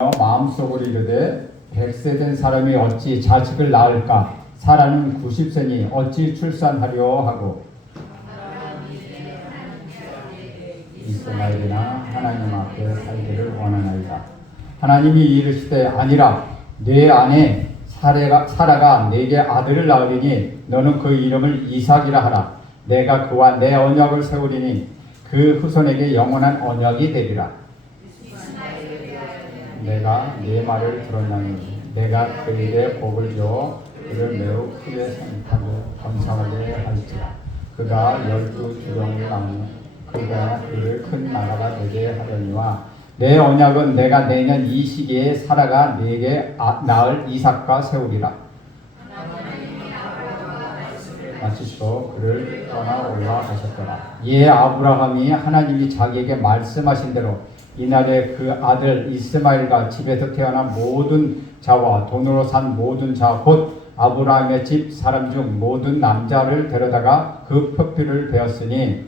마음속으로 이르되 100세 된 사람이 어찌 자식을 낳을까? 사라는 90세니 어찌 출산하려 하고 이스마엘이나 하나님 앞에 살기를 원하나이다. 하나님이 이르시되 아니라 내 아내 사라가 내게 아들을 낳으리니 너는 그 이름을 이삭이라 하라. 내가 그와 내 언약을 세우리니 그 후손에게 영원한 언약이 되리라. 내가 네 말을 들었나니 내가 그에게 복을 주어 그를 매우 크게 생각하고 번성하게 할지라. 그가 12주령을 낳으니 그가 그를 큰 나라가 되게 하려니와 내 언약은 내가 내년 이 시기에 사라가 네게 낳을 이삭과 세우리라. 마치시고 그를 떠나 올라가셨더라. 이에 아브라함이 하나님이 자기에게 말씀하신 대로 이날에 그 아들 이스마엘과 집에서 태어난 모든 자와 돈으로 산 모든 자 곧 아브라함의 집 사람 중 모든 남자를 데려다가 그 표피를 베었으니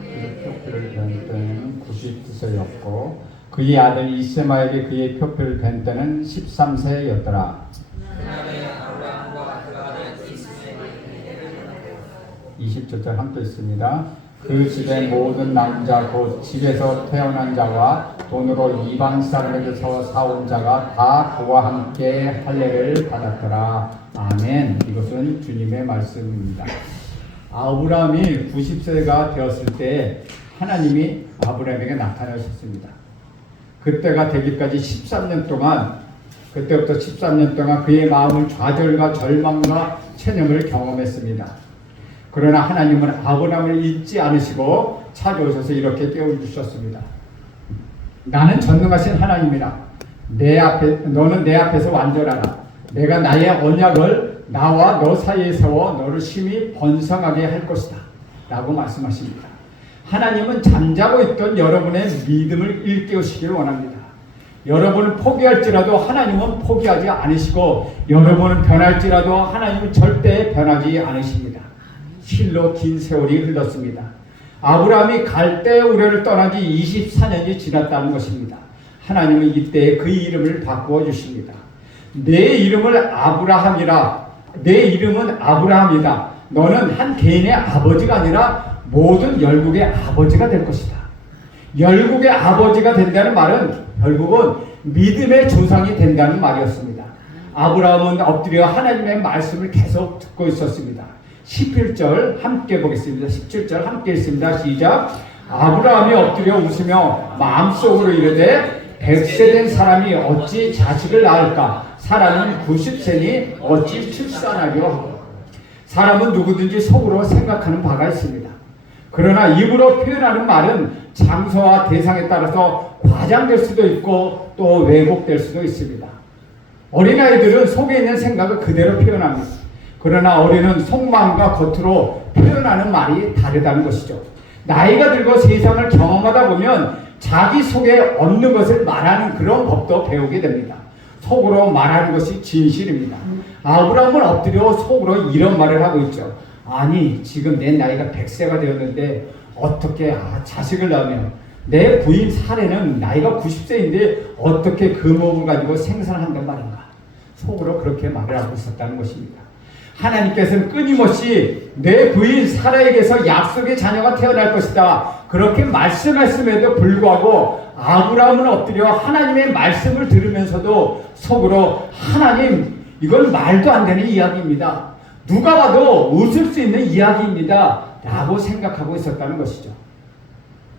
그 표피를 베은 때는 99세였고 그의 아들 이스마엘이 그의 표피를 벤 때는 13세였더라. 20절절 함께 있습니다. 그 집의 모든 남자 곧 집에서 태어난 자와 돈으로 이방 사람에게서 사온 자가 다 그와 함께 할례를 받았더라. 아멘. 이것은 주님의 말씀입니다. 아브라함이 90세가 되었을 때 하나님이 아브라함에게 나타나셨습니다. 그때가 되기까지 13년 동안 그때부터 13년 동안 그의 마음은 좌절과 절망과 체념을 경험했습니다. 그러나 하나님은 아브라함을 잊지 않으시고 찾아오셔서 이렇게 깨워주셨습니다. 나는 전능하신 하나님이라. 너는 내 앞에서 완전하라. 내가 나의 언약을 나와 너 사이에 세워 너를 심히 번성하게 할 것이다. 라고 말씀하십니다. 하나님은 잠자고 있던 여러분의 믿음을 일깨우시길 원합니다. 여러분은 포기할지라도 하나님은 포기하지 않으시고 여러분은 변할지라도 하나님은 절대 변하지 않으십니다. 실로 긴 세월이 흘렀습니다. 아브라함이 갈대 우레를 떠난 지 24년이 지났다는 것입니다. 하나님은 이때 그 이름을 바꾸어 주십니다. 내 이름을 아브라함이라. 내 이름은 아브라함이다. 너는 한 개인의 아버지가 아니라 모든 열국의 아버지가 될 것이다. 열국의 아버지가 된다는 말은 결국은 믿음의 조상이 된다는 말이었습니다. 아브라함은 엎드려 하나님의 말씀을 계속 듣고 있었습니다. 11절 함께 보겠습니다. 17절 함께 읽습니다. 시작. 아브라함이 엎드려 웃으며 마음속으로 이르되 100세 된 사람이 어찌 자식을 낳을까? 사라는 90세니 어찌 출산하려 하고. 사람은 누구든지 속으로 생각하는 바가 있습니다. 그러나 입으로 표현하는 말은 장소와 대상에 따라서 과장될 수도 있고 또 왜곡될 수도 있습니다. 어린아이들은 속에 있는 생각을 그대로 표현합니다. 그러나 어린은 속마음과 겉으로 표현하는 말이 다르다는 것이죠. 나이가 들고 세상을 경험하다 보면 자기 속에 없는 것을 말하는 그런 법도 배우게 됩니다. 속으로 말하는 것이 진실입니다. 아브라함은 엎드려 속으로 이런 말을 하고 있죠. 아니 지금 내 나이가 100세가 되었는데 어떻게 자식을 낳으면 내 부인 사례는 나이가 90세인데 어떻게 그 몸을 가지고 생산한단 말인가. 속으로 그렇게 말을 하고 있었다는 것입니다. 하나님께서는 끊임없이 내 부인 사라에게서 약속의 자녀가 태어날 것이다. 그렇게 말씀했음에도 불구하고 아브라함은 엎드려 하나님의 말씀을 들으면서도 속으로 하나님 이건 말도 안 되는 이야기입니다. 누가 봐도 웃을 수 있는 이야기입니다. 라고 생각하고 있었다는 것이죠.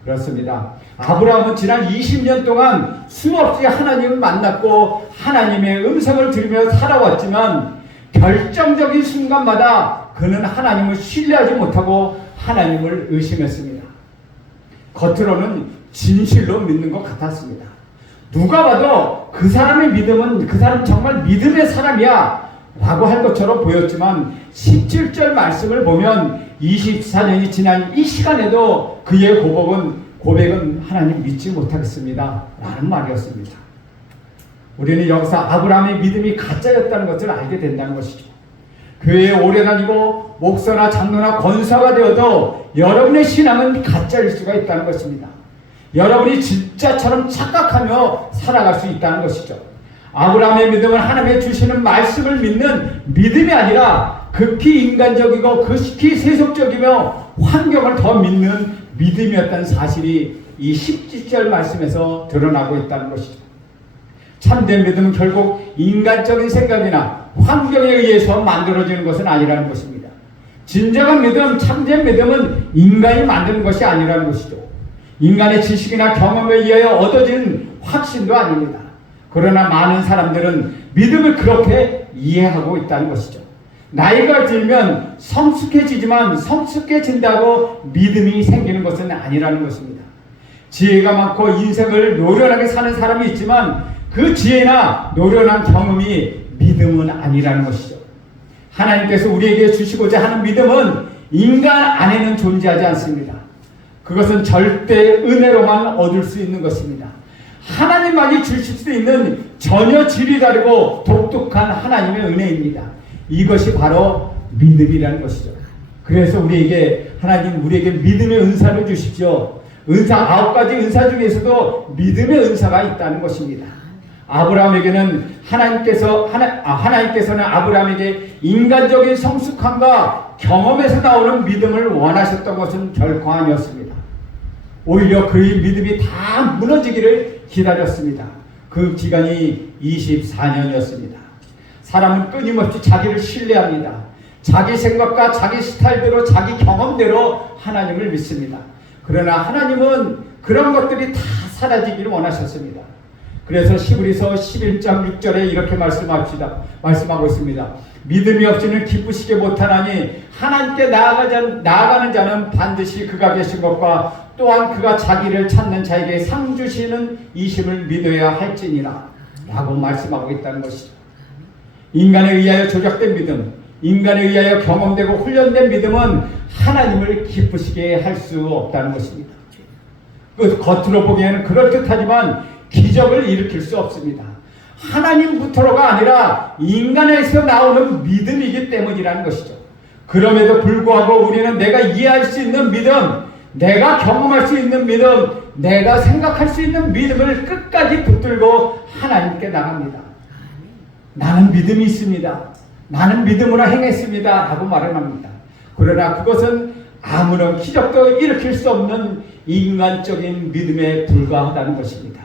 그렇습니다. 아브라함은 지난 20년 동안 수없이 하나님을 만났고 하나님의 음성을 들으며 살아왔지만 결정적인 순간마다 그는 하나님을 신뢰하지 못하고 하나님을 의심했습니다. 겉으로는 진실로 믿는 것 같았습니다. 누가 봐도 그 사람의 믿음은 그 사람 정말 믿음의 사람이야 라고 할 것처럼 보였지만 17절 말씀을 보면 24년이 지난 이 시간에도 그의 고백은 하나님 믿지 못하겠습니다 라는 말이었습니다. 우리는 여기서 아브라함의 믿음이 가짜였다는 것을 알게 된다는 것이죠. 교회에 오래 다니고 목사나 장로나 권사가 되어도 여러분의 신앙은 가짜일 수가 있다는 것입니다. 여러분이 진짜처럼 착각하며 살아갈 수 있다는 것이죠. 아브라함의 믿음은 하나님의 주시는 말씀을 믿는 믿음이 아니라 극히 인간적이고 극히 세속적이며 환경을 더 믿는 믿음이었다는 사실이 이 17절 말씀에서 드러나고 있다는 것이죠. 참된 믿음은 결국 인간적인 생각이나 환경에 의해서 만들어지는 것은 아니라는 것입니다. 진정한 믿음, 참된 믿음은 인간이 만드는 것이 아니라는 것이죠. 인간의 지식이나 경험에 의하여 얻어진 확신도 아닙니다. 그러나 많은 사람들은 믿음을 그렇게 이해하고 있다는 것이죠. 나이가 들면 성숙해지지만 성숙해진다고 믿음이 생기는 것은 아니라는 것입니다. 지혜가 많고 인생을 노련하게 사는 사람이 있지만 그 지혜나 노련한 경험이 믿음은 아니라는 것이죠. 하나님께서 우리에게 주시고자 하는 믿음은 인간 안에는 존재하지 않습니다. 그것은 절대 은혜로만 얻을 수 있는 것입니다. 하나님만이 주실 수 있는 전혀 질이 다르고 독특한 하나님의 은혜입니다. 이것이 바로 믿음이라는 것이죠. 그래서 하나님 우리에게 믿음의 은사를 주십시오. 은사 9가지 은사 중에서도 믿음의 은사가 있다는 것입니다. 아브라함에게는 하나님께서는 아브라함에게 인간적인 성숙함과 경험에서 나오는 믿음을 원하셨던 것은 결코 아니었습니다. 오히려 그의 믿음이 다 무너지기를 기다렸습니다. 그 기간이 24년이었습니다. 사람은 끊임없이 자기를 신뢰합니다. 자기 생각과 자기 스타일대로 자기 경험대로 하나님을 믿습니다. 그러나 하나님은 그런 것들이 다 사라지기를 원하셨습니다. 그래서 히브리서 11장 6절에 이렇게 말씀하고 있습니다. 믿음이 없이는 기쁘시게 못하나니 하나님께 나아가는 자는 반드시 그가 계신 것과 또한 그가 자기를 찾는 자에게 상 주시는 이심을 믿어야 할지니라 라고 말씀하고 있다는 것이죠. 인간에 의하여 조작된 믿음, 인간에 의하여 경험되고 훈련된 믿음은 하나님을 기쁘시게 할 수 없다는 것입니다. 겉으로 보기에는 그럴듯하지만 기적을 일으킬 수 없습니다. 하나님부터가 아니라 인간에서 나오는 믿음이기 때문이라는 것이죠. 그럼에도 불구하고 우리는 내가 이해할 수 있는 믿음, 내가 경험할 수 있는 믿음, 내가 생각할 수 있는 믿음을 끝까지 붙들고 하나님께 나갑니다. 나는 믿음이 있습니다. 나는 믿음으로 행했습니다. 라고 말을 합니다. 그러나 그것은 아무런 기적도 일으킬 수 없는 인간적인 믿음에 불과하다는 것입니다.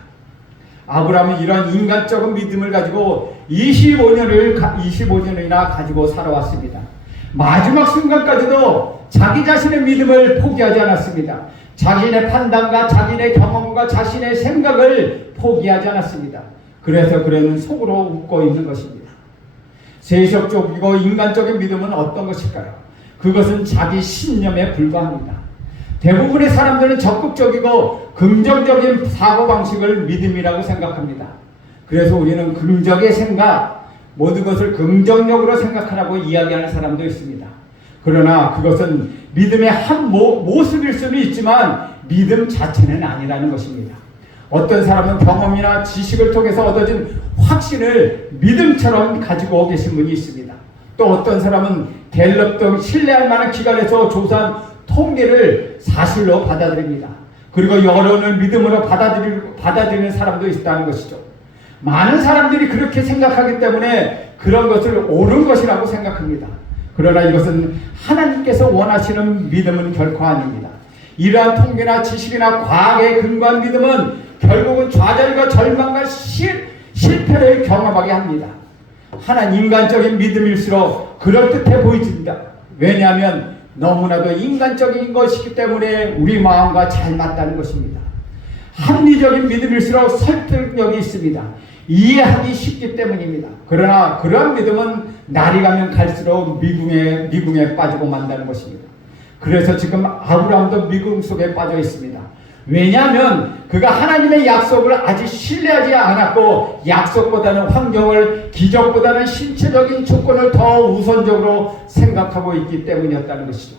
아브라함은 이런 인간적인 믿음을 가지고 25년이나 가지고 살아왔습니다. 마지막 순간까지도 자기 자신의 믿음을 포기하지 않았습니다. 자신의 판단과 자신의 경험과 자신의 생각을 포기하지 않았습니다. 그래서 그는 속으로 웃고 있는 것입니다. 세속적이고 인간적인 믿음은 어떤 것일까요? 그것은 자기 신념에 불과합니다. 대부분의 사람들은 적극적이고 긍정적인 사고방식을 믿음이라고 생각합니다. 그래서 우리는 긍정의 생각, 모든 것을 긍정적으로 생각하라고 이야기하는 사람도 있습니다. 그러나 그것은 믿음의 한 모습일 수는 있지만 믿음 자체는 아니라는 것입니다. 어떤 사람은 경험이나 지식을 통해서 얻어진 확신을 믿음처럼 가지고 계신 분이 있습니다. 또 어떤 사람은 갤럽 등 신뢰할 만한 기관에서 조사한 통계를 사실로 받아들입니다. 그리고 여론을 믿음으로 받아들이는 사람도 있다는 것이죠. 많은 사람들이 그렇게 생각하기 때문에 그런 것을 옳은 것이라고 생각합니다. 그러나 이것은 하나님께서 원하시는 믿음은 결코 아닙니다. 이러한 통계나 지식이나 과학에 근거한 믿음은 결국은 좌절과 절망과 실패를 경험하게 합니다. 하나님 인간적인 믿음일수록 그럴듯해 보이집니다. 왜냐하면 너무나도 인간적인 것이기 때문에 우리 마음과 잘 맞다는 것입니다. 합리적인 믿음일수록 설득력이 있습니다. 이해하기 쉽기 때문입니다. 그러나 그러한 믿음은 날이 가면 갈수록 미궁에 빠지고 만다는 것입니다. 그래서 지금 아브라함도 미궁 속에 빠져 있습니다. 왜냐하면 그가 하나님의 약속을 아직 신뢰하지 않았고 약속보다는 환경을, 기적보다는 신체적인 조건을 더 우선적으로 생각하고 있기 때문이었다는 것이죠.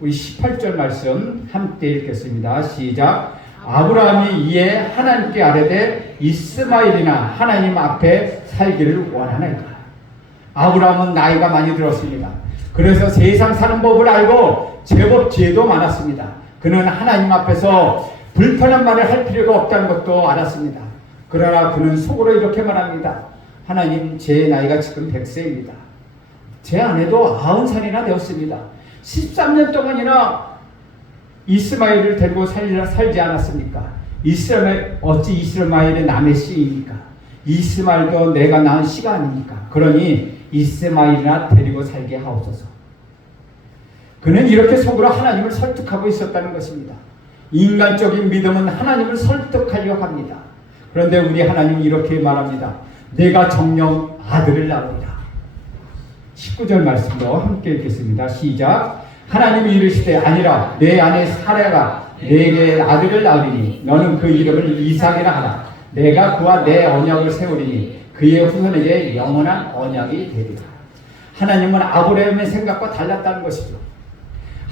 우리 18절 말씀 함께 읽겠습니다. 시작. 아브라함이 이에 하나님께 아뢰되 이스마엘이나 하나님 앞에 살기를 원하나이다. 아브라함은 나이가 많이 들었습니다. 그래서 세상 사는 법을 알고 제법 지혜도 많았습니다. 그는 하나님 앞에서 불편한 말을 할 필요가 없다는 것도 알았습니다. 그러나 그는 속으로 이렇게 말합니다. 하나님, 제 나이가 지금 100세입니다. 제 아내도 90살이나 되었습니다. 13년 동안이나 이스마엘을 데리고 살지 않았습니까? 어찌 이스마엘의 남의 씨입니까? 이스마엘도 내가 낳은 씨가 아닙니까? 그러니 이스마엘이나 데리고 살게 하옵소서. 그는 이렇게 속으로 하나님을 설득하고 있었다는 것입니다. 인간적인 믿음은 하나님을 설득하려고 합니다. 그런데 우리 하나님은 이렇게 말합니다. 내가 정녕 아들을 낳으리라. 19절 말씀도 함께 읽겠습니다. 시작. 하나님이 이르시되 아니라 내 아내 사라가 내게 아들을 낳으리니 너는 그 이름을 이삭이라 하라. 내가 그와 내 언약을 세우리니 그의 후손에게 영원한 언약이 되리라. 하나님은 아브라함의 생각과 달랐다는 것이죠.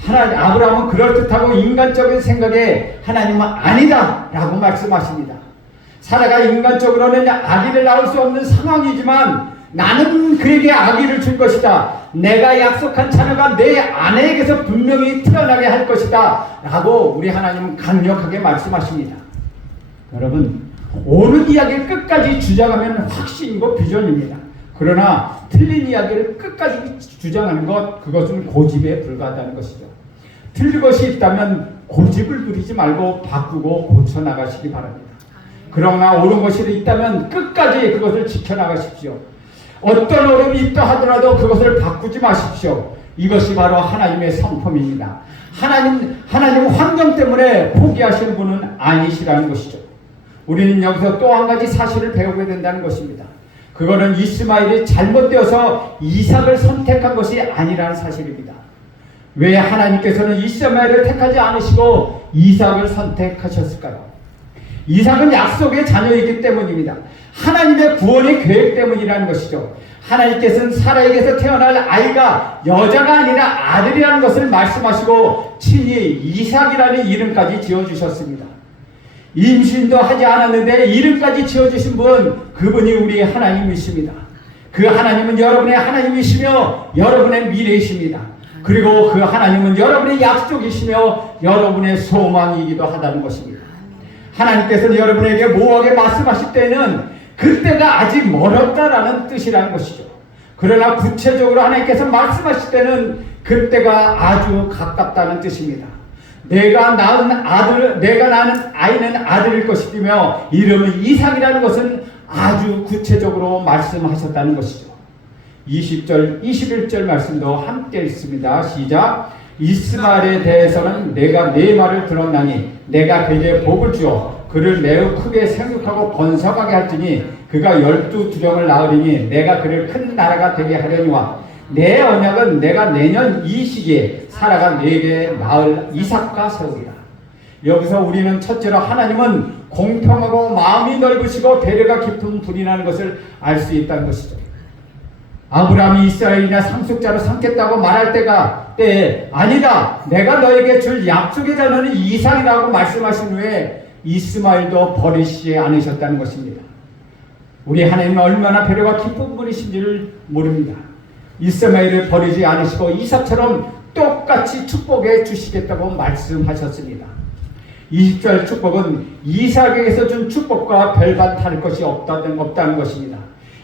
아브라함은 그럴듯하고 인간적인 생각에 하나님은 아니다 라고 말씀하십니다. 사라가 인간적으로는 아기를 낳을 수 없는 상황이지만 나는 그에게 아기를 줄 것이다. 내가 약속한 자녀가 내 아내에게서 분명히 태어나게 할 것이다 라고 우리 하나님은 강력하게 말씀하십니다. 여러분, 옳은 이야기를 끝까지 주장하면 확신이고 비전입니다. 그러나 틀린 이야기를 끝까지 주장하는 것, 그것은 고집에 불과하다는 것이죠. 틀린 것이 있다면 고집을 부리지 말고 바꾸고 고쳐나가시기 바랍니다. 그러나 옳은 것이 있다면 끝까지 그것을 지켜나가십시오. 어떤 어려움이 있다 하더라도 그것을 바꾸지 마십시오. 이것이 바로 하나님의 성품입니다. 하나님 환경 때문에 포기하시는 분은 아니시라는 것이죠. 우리는 여기서 또 한 가지 사실을 배우게 된다는 것입니다. 그거는 이스마엘이 잘못되어서 이삭을 선택한 것이 아니라는 사실입니다. 왜 하나님께서는 이스마엘을 택하지 않으시고 이삭을 선택하셨을까요? 이삭은 약속의 자녀이기 때문입니다. 하나님의 구원의 계획 때문이라는 것이죠. 하나님께서는 사라에게서 태어날 아이가 여자가 아니라 아들이라는 것을 말씀하시고 친히 이삭이라는 이름까지 지어주셨습니다. 임신도 하지 않았는데 이름까지 지어주신 분, 그분이 우리 하나님이십니다. 그 하나님은 여러분의 하나님이시며 여러분의 미래이십니다. 그리고 그 하나님은 여러분의 약속이시며 여러분의 소망이기도 하다는 것입니다. 하나님께서는 여러분에게 모호하게 말씀하실 때는 그때가 아직 멀었다라는 뜻이라는 것이죠. 그러나 구체적으로 하나님께서 말씀하실 때는 그때가 아주 가깝다는 뜻입니다. 내가 낳은 아이는 아들일 것이며 이름은 이삭이라는 것은 아주 구체적으로 말씀하셨다는 것이죠. 20절, 21절 말씀도 함께 읽습니다. 시작. 이스마엘에 대해서는 내가 네 말을 들었나니 내가 그에게 복을 주어 그를 매우 크게 생육하고 번성하게 할지니 그가 12두령을 낳으리니 내가 그를 큰 나라가 되게 하려니와 내 언약은 내가 내년 이 시기에 사라가 내게 낳을 이삭과 세우리라. 여기서 우리는 첫째로 하나님은 공평하고 마음이 넓으시고 배려가 깊은 분이라는 것을 알 수 있다는 것이죠. 아브라함이 이스라엘이나 상속자로 삼겠다고 말할 때에 아니다, 내가 너에게 줄 약속의 자녀는 이삭이라고 말씀하신 후에 이스마엘도 버리시지 않으셨다는 것입니다. 우리 하나님은 얼마나 배려가 깊은 분이신지를 모릅니다. 이스마엘을 버리지 않으시고 이삭처럼 똑같이 축복해 주시겠다고 말씀하셨습니다. 20절 축복은 이삭에게서 준 축복과 별반 다를 것이 없다는 것입니다.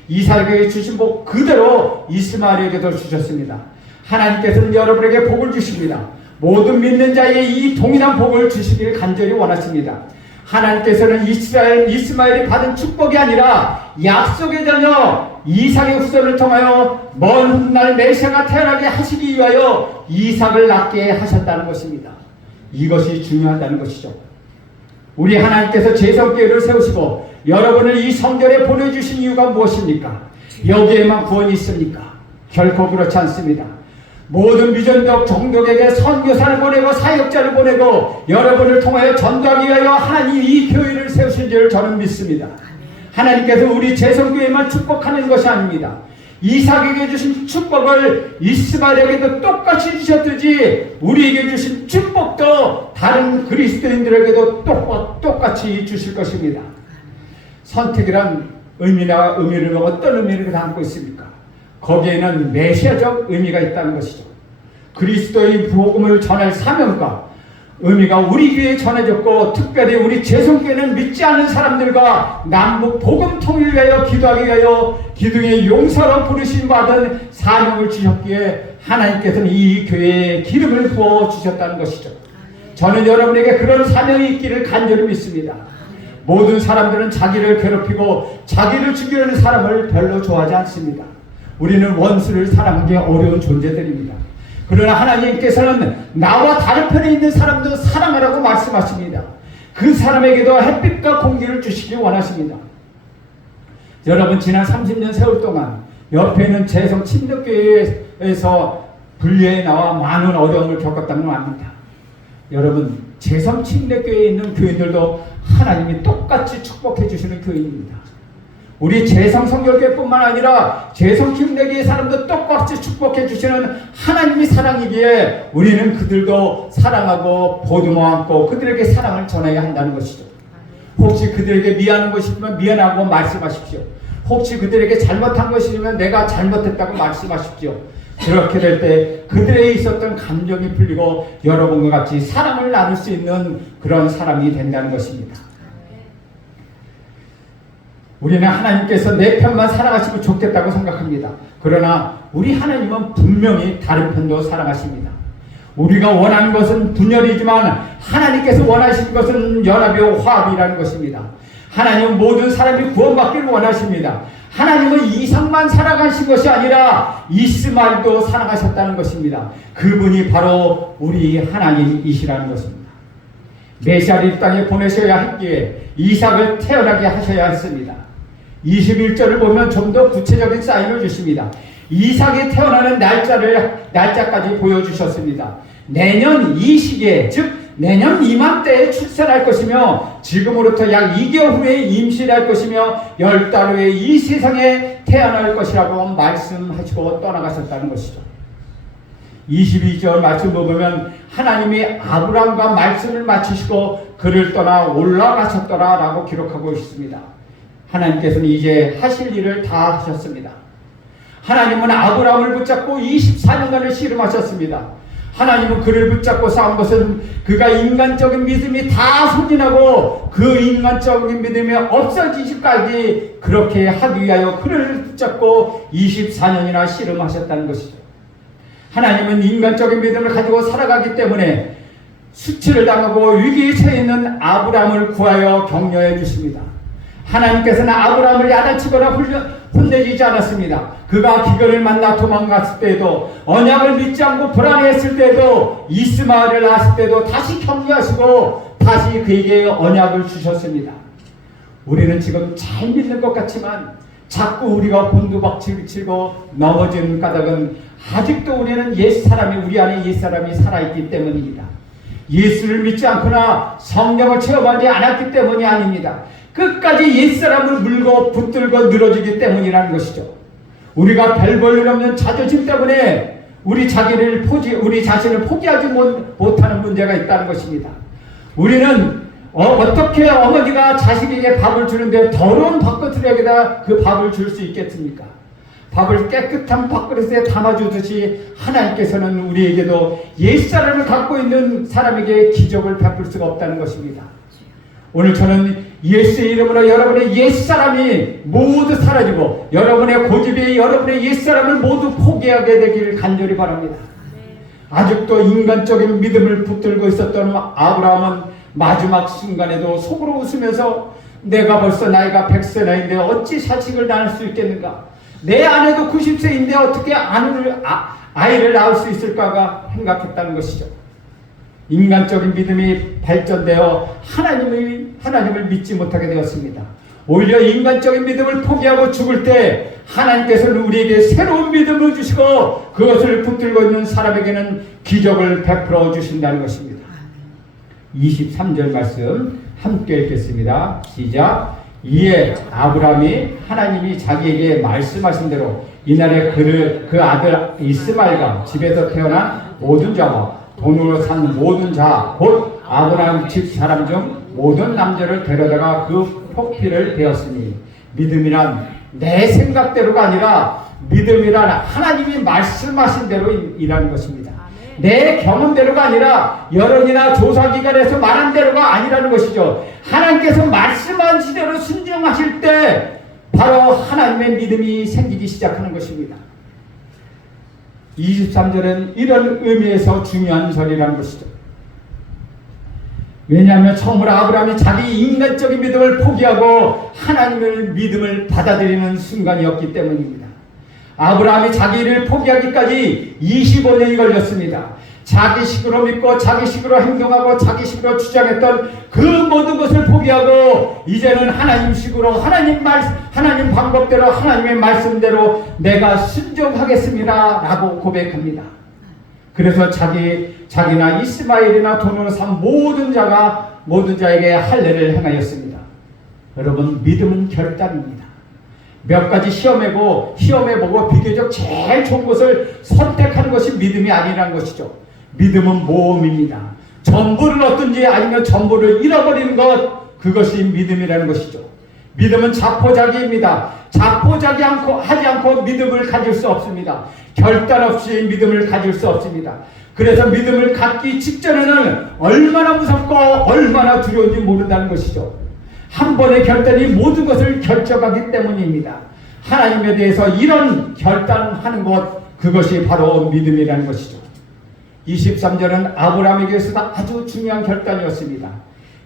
이삭에게 주신 복 그대로 이스마엘에게도 주셨습니다. 하나님께서는 여러분에게 복을 주십니다. 모든 믿는 자에게 이 동일한 복을 주시기를 간절히 원하십니다. 하나님께서는 이스마엘이 받은 축복이 아니라 약속의 자녀 이삭의 후손을 통하여 먼 훗날 메시아가 태어나게 하시기 위하여 이삭을 낳게 하셨다는 것입니다. 이것이 중요하다는 것이죠. 우리 하나님께서 제성교회를 세우시고 여러분을 이 성전에 보내주신 이유가 무엇입니까? 여기에만 구원이 있습니까? 결코 그렇지 않습니다. 모든 미전적 종족에게 선교사를 보내고 사역자를 보내고 여러분을 통하여 전도하기 위하여 하나님이 이 교회를 세우신 줄 저는 믿습니다. 하나님께서 우리 제성교회만 축복하는 것이 아닙니다. 이삭에게 주신 축복을 이스마엘에게도 똑같이 주셨듯이 우리에게 주신 축복도 다른 그리스도인들에게도 똑같이 주실 것입니다. 선택이란 의미는 어떤 의미를 담고 있습니까? 거기에는 메시아적 의미가 있다는 것이죠. 그리스도의 복음을 전할 사명과 의미가 우리 교회에 전해졌고, 특별히 우리 재성교회는 믿지 않는 사람들과 남북 복음 통일을 위하여 기도하기 위하여 기둥의 용사로 부르심 받은 사명을 주셨기에 하나님께서는 이 교회에 기름을 부어 주셨다는 것이죠. 저는 여러분에게 그런 사명이 있기를 간절히 믿습니다. 모든 사람들은 자기를 괴롭히고 자기를 죽이려는 사람을 별로 좋아하지 않습니다. 우리는 원수를 사랑하기 어려운 존재들입니다. 그러나 하나님께서는 나와 다른 편에 있는 사람도 사랑하라고 말씀하십니다. 그 사람에게도 햇빛과 공기를 주시기 원하십니다. 여러분, 지난 30년 세월 동안 옆에 있는 재성 침례교회에서 분리해 나와 많은 어려움을 겪었다는 걸 압니다. 여러분, 재성 침례교회에 있는 교인들도 하나님이 똑같이 축복해 주시는 교인입니다. 우리 재성 성결교회뿐만 아니라 재성 침례교회 사람도 똑같이 축복해 주시는 하나님이 사랑이기에 우리는 그들도 사랑하고 보듬어 안고 그들에게 사랑을 전해야 한다는 것이죠. 혹시 그들에게 미안한 것이 있으면 미안하고 말씀하십시오. 혹시 그들에게 잘못한 것이 있으면 내가 잘못했다고 말씀하십시오. 그렇게 될 때 그들에게 있었던 감정이 풀리고 여러분과 같이 사랑을 나눌 수 있는 그런 사람이 된다는 것입니다. 우리는 하나님께서 내 편만 사랑하시면 좋겠다고 생각합니다. 그러나 우리 하나님은 분명히 다른 편도 사랑하십니다. 우리가 원하는 것은 분열이지만 하나님께서 원하시는 것은 연합이요 화합이라는 것입니다. 하나님은 모든 사람이 구원받기를 원하십니다. 하나님은 이삭만 사랑하신 것이 아니라 이스마엘도 사랑하셨다는 것입니다. 그분이 바로 우리 하나님이시라는 것입니다. 메시아를 이 땅에 보내셔야 했기에 이삭을 태어나게 하셔야 했습니다. 21절을 보면 좀 더 구체적인 사인을 주십니다. 이삭이 태어나는 날짜까지 보여주셨습니다. 내년 이 시기에, 즉 내년 이맘때에 출산할 것이며 지금으로부터 약 2개월 후에 임신할 것이며 10달 후에 이 세상에 태어날 것이라고 말씀하시고 떠나가셨다는 것이죠. 22절 말씀 보면 하나님이 아브라함과 말씀을 마치시고 그를 떠나 올라가셨더라 라고 기록하고 있습니다. 하나님께서는 이제 하실 일을 다 하셨습니다. 하나님은 아브라함을 붙잡고 24년간을 씨름하셨습니다. 하나님은 그를 붙잡고 싸운 것은 그가 인간적인 믿음이 다 소진하고 그 인간적인 믿음이 없어지기까지 그렇게 하기 위하여 그를 붙잡고 24년이나 씨름하셨다는 것이죠. 하나님은 인간적인 믿음을 가지고 살아가기 때문에 수치를 당하고 위기에 처해 있는 아브라함을 구하여 격려해 주십니다. 하나님께서는 아브라함을 야단치거나 혼내주지 않았습니다. 그가 기근을 만나 도망갔을 때에도, 언약을 믿지 않고 불안해했을 때에도, 이스마엘을 낳았을 때도 다시 격려하시고 다시 그에게 언약을 주셨습니다. 우리는 지금 잘 믿는 것 같지만 자꾸 우리가 곤두박질을 치고 넘어지는 까닭은 아직도 우리는 옛사람이, 우리 안에 옛사람이 살아있기 때문입니다. 예수를 믿지 않거나 성령을 체험하지 않았기 때문이 아닙니다. 끝까지 옛사람을 물고 붙들고 늘어지기 때문이라는 것이죠. 우리가 별 볼 일 없는 자존심 때문에 우리 자신을 포기하지 못하는 문제가 있다는 것입니다. 우리는 어떻게 어머니가 자식에게 밥을 주는데 더러운 밥그릇에다 그 밥을 줄 수 있겠습니까? 밥을 깨끗한 밥그릇에 담아주듯이 하나님께서는 우리에게도 옛사람을 갖고 있는 사람에게 기적을 베풀 수가 없다는 것입니다. 오늘 저는 예수의 이름으로 여러분의 옛사람이 모두 사라지고 여러분의 고집이 여러분의 옛사람을 모두 포기하게 되기를 간절히 바랍니다. 아직도 인간적인 믿음을 붙들고 있었던 아브라함은 마지막 순간에도 속으로 웃으면서 내가 벌써 나이가 100세 나이인데 어찌 자식을 낳을 수 있겠는가? 내 아내도 90세인데 어떻게 아이를 낳을 수 있을까가 생각했다는 것이죠. 인간적인 믿음이 발전되어 하나님을 믿지 못하게 되었습니다. 오히려 인간적인 믿음을 포기하고 죽을 때 하나님께서는 우리에게 새로운 믿음을 주시고 그것을 붙들고 있는 사람에게는 기적을 베풀어 주신다는 것입니다. 23절 말씀 함께 읽겠습니다. 시작. 이에 아브라함이 하나님이 자기에게 말씀하신 대로 이날에 그 아들 이스마엘과 집에서 태어난 모든 자와 돈으로 산 모든 자, 곧 아브라함 집 사람 중 모든 남자를 데려다가 그 표피를 베었으니, 믿음이란 내 생각대로가 아니라 믿음이란 하나님이 말씀하신 대로 일하는 것입니다. 내 경험대로가 아니라 여론이나 조사기관에서 말한 대로가 아니라는 것이죠. 하나님께서 말씀하신 대로 순종하실 때 바로 하나님의 믿음이 생기기 시작하는 것입니다. 23절은 이런 의미에서 중요한 절이라는 것이죠. 왜냐하면 처음으로 아브라함이 자기 인간적인 믿음을 포기하고 하나님의 믿음을 받아들이는 순간이었기 때문입니다. 아브라함이 자기를 포기하기까지 25년이 걸렸습니다. 자기식으로 믿고 자기식으로 행동하고 자기식으로 주장했던 그 모든 것을 포기하고 이제는 하나님식으로 하나님 방법대로 하나님의 말씀대로 내가 순종하겠습니다 라고 고백합니다. 그래서 자기나 이스마엘이나 돈으로 산 모든 자에게 할례를 행하였습니다. 여러분, 믿음은 결단입니다. 몇 가지 시험해보고 비교적 제일 좋은 것을 선택하는 것이 믿음이 아니라는 것이죠. 믿음은 모험입니다. 전부를 얻든지 아니면 전부를 잃어버리는 것, 그것이 믿음이라는 것이죠. 믿음은 자포자기입니다. 하지 않고 믿음을 가질 수 없습니다. 결단 없이 믿음을 가질 수 없습니다. 그래서 믿음을 갖기 직전에는 얼마나 무섭고 얼마나 두려운지 모른다는 것이죠. 한 번의 결단이 모든 것을 결정하기 때문입니다. 하나님에 대해서 이런 결단하는 것, 그것이 바로 믿음이라는 것이죠. 23절은 아브라함에게서도 아주 중요한 결단이었습니다.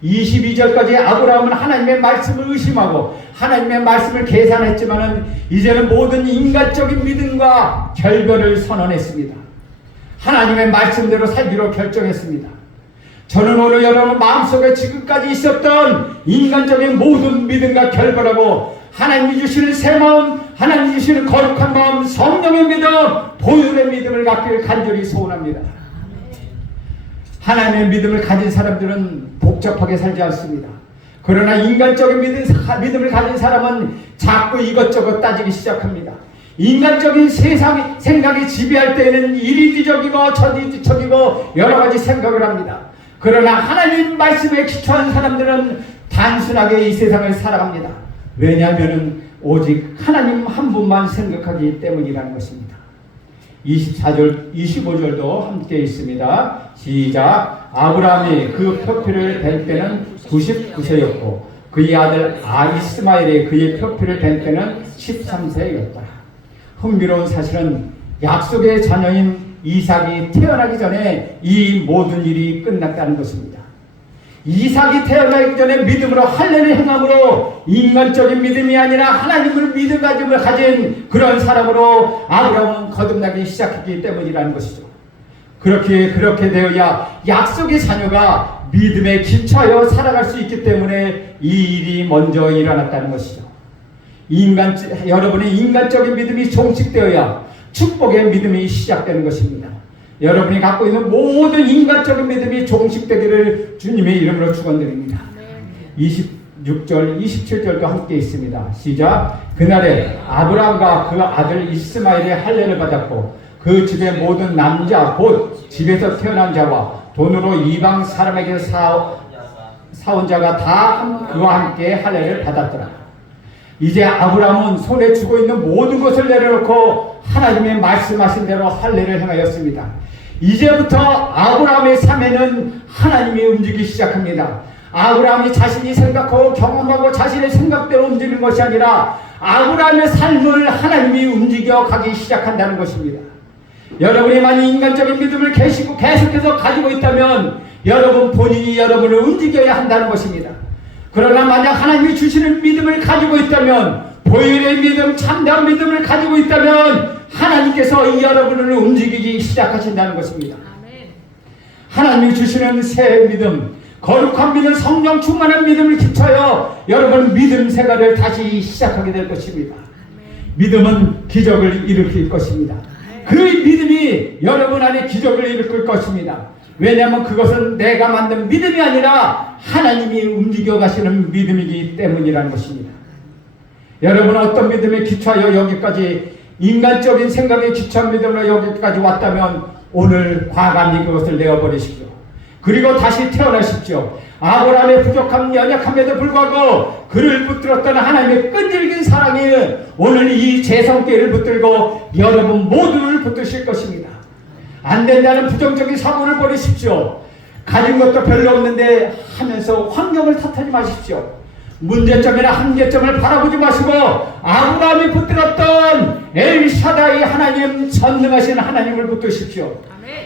22절까지 아브라함은 하나님의 말씀을 의심하고 하나님의 말씀을 계산했지만은 이제는 모든 인간적인 믿음과 결별을 선언했습니다. 하나님의 말씀대로 살기로 결정했습니다. 저는 오늘 여러분 마음속에 지금까지 있었던 인간적인 모든 믿음과 결별하고 하나님이 주시는 새 마음, 하나님이 주시는 거룩한 마음, 성령의 믿음, 보혈의 믿음을 갖기를 간절히 소원합니다. 하나님의 믿음을 가진 사람들은 복잡하게 살지 않습니다. 그러나 인간적인 믿음을 가진 사람은 자꾸 이것저것 따지기 시작합니다. 인간적인 세상 생각이 지배할 때에는 이리뒤적이고 저리뒤적이고 여러 가지 생각을 합니다. 그러나 하나님 말씀에 기초한 사람들은 단순하게 이 세상을 살아갑니다. 왜냐하면 오직 하나님 한 분만 생각하기 때문이라는 것입니다. 24절, 25절도 함께 있습니다. 시작. 아브라함이 그 표피를 댄 때는 99세였고 그의 아들 이스마엘이 그의 표피를 댄 때는 13세였다. 흥미로운 사실은 약속의 자녀인 이삭이 태어나기 전에 이 모든 일이 끝났다는 것입니다. 이삭이 태어나기 전에 믿음으로 할례를 행함으로 인간적인 믿음이 아니라 하나님을 믿음을 가진 그런 사람으로 아브라함은 거듭나기 시작했기 때문이라는 것이죠. 그렇게 되어야 약속의 자녀가 믿음에 기초하여 살아갈 수 있기 때문에 이 일이 먼저 일어났다는 것이죠. 여러분의 인간적인 믿음이 종식되어야 축복의 믿음이 시작되는 것입니다. 여러분이 갖고 있는 모든 인간적인 믿음이 종식되기를 주님의 이름으로 축원드립니다. 26절, 27절도 함께 있습니다. 시작. 그날에 아브라함과 그 아들 이스마엘의 할례를 받았고 그 집의 모든 남자 곧 집에서 태어난 자와 돈으로 이방 사람에게 사온 자가 다 그와 함께 할례를 받았더라. 이제 아브라함은 손에 쥐고 있는 모든 것을 내려놓고 하나님의 말씀하신 대로 할례를 행하였습니다. 이제부터 아브라함의 삶에는 하나님이 움직이기 시작합니다. 아브라함이 자신이 생각하고 경험하고 자신의 생각대로 움직이는 것이 아니라 아브라함의 삶을 하나님이 움직여 가기 시작한다는 것입니다. 여러분이 만약 인간적인 믿음을 계속해서 가지고 있다면 여러분 본인이 여러분을 움직여야 한다는 것입니다. 그러나 만약 하나님이 주시는 믿음을 가지고 있다면, 보혈의 믿음, 참된 믿음을 가지고 있다면 하나님께서 여러분을 움직이기 시작하신다는 것입니다. 하나님이 주시는 새 믿음, 거룩한 믿음, 성령 충만한 믿음을 기초하여 여러분 믿음 생활을 다시 시작하게 될 것입니다. 믿음은 기적을 일으킬 것입니다. 그 믿음이 여러분 안에 기적을 일으킬 것입니다. 왜냐하면 그것은 내가 만든 믿음이 아니라 하나님이 움직여 가시는 믿음이기 때문이라는 것입니다. 여러분 어떤 믿음에 기초하여 여기까지 인간적인 생각에 기초한 믿음으로 여기까지 왔다면 오늘 과감히 그것을 내어버리십시오. 그리고 다시 태어나십시오. 아브라함의 부족함 연약함에도 불구하고 그를 붙들었던 하나님의 끈질긴 사랑이 오늘 이 재성교회를 붙들고 여러분 모두를 붙드실 것입니다. 안 된다는 부정적인 사고를 버리십시오. 가진 것도 별로 없는데 하면서 환경을 탓하지 마십시오. 문제점이나 한계점을 바라보지 마시고 아브라함이 붙들었던 엘샤다이 하나님, 전능하신 하나님을 붙드십시오.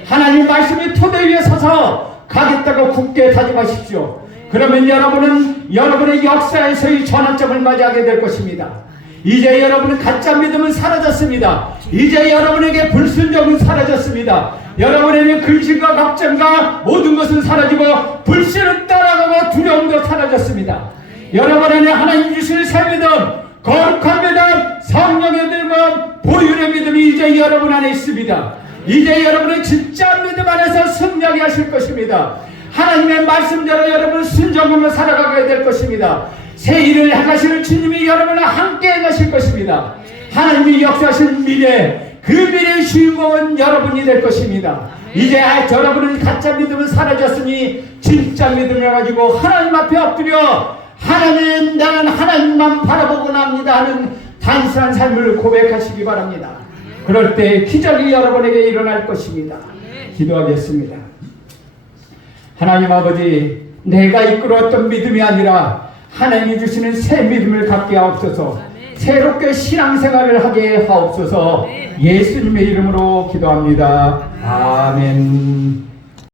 하나님 말씀이 토대 위에 서서 가겠다고 굳게 다짐하십시오. 그러면 여러분은 여러분의 역사에서의 전환점을 맞이하게 될 것입니다. 이제 여러분은 가짜 믿음은 사라졌습니다. 이제 여러분에게 불순종은 사라졌습니다. 여러분에게 근심과 걱정과 모든 것은 사라지고 불신은 떠나가고 두려움도 사라졌습니다. 여러분 안에 하나님 주실 새 믿음, 거룩한 믿음, 성령의 믿음, 보혈의 믿음이 이제 여러분 안에 있습니다. 이제 여러분의 진짜 믿음 안에서 승리하게 하실 것입니다. 하나님의 말씀대로 여러분 순종하며 살아가게 될 것입니다. 새 일을 행하시는 주님이 여러분과 함께 행하실 것입니다. 하나님이 역사하신 미래, 그 미래의 주인공은 여러분이 될 것입니다. 이제 여러분은 가짜 믿음은 사라졌으니 진짜 믿음을 가지고 하나님 앞에 엎드려 하나님, 나는 하나님만 바라보고 납니다 하는 단순한 삶을 고백하시기 바랍니다. 그럴 때 기적이 여러분에게 일어날 것입니다. 기도하겠습니다. 하나님 아버지, 내가 이끌었던 믿음이 아니라 하나님이 주시는 새 믿음을 갖게 하옵소서. 새롭게 신앙생활을 하게 하옵소서. 예수님의 이름으로 기도합니다. 아멘.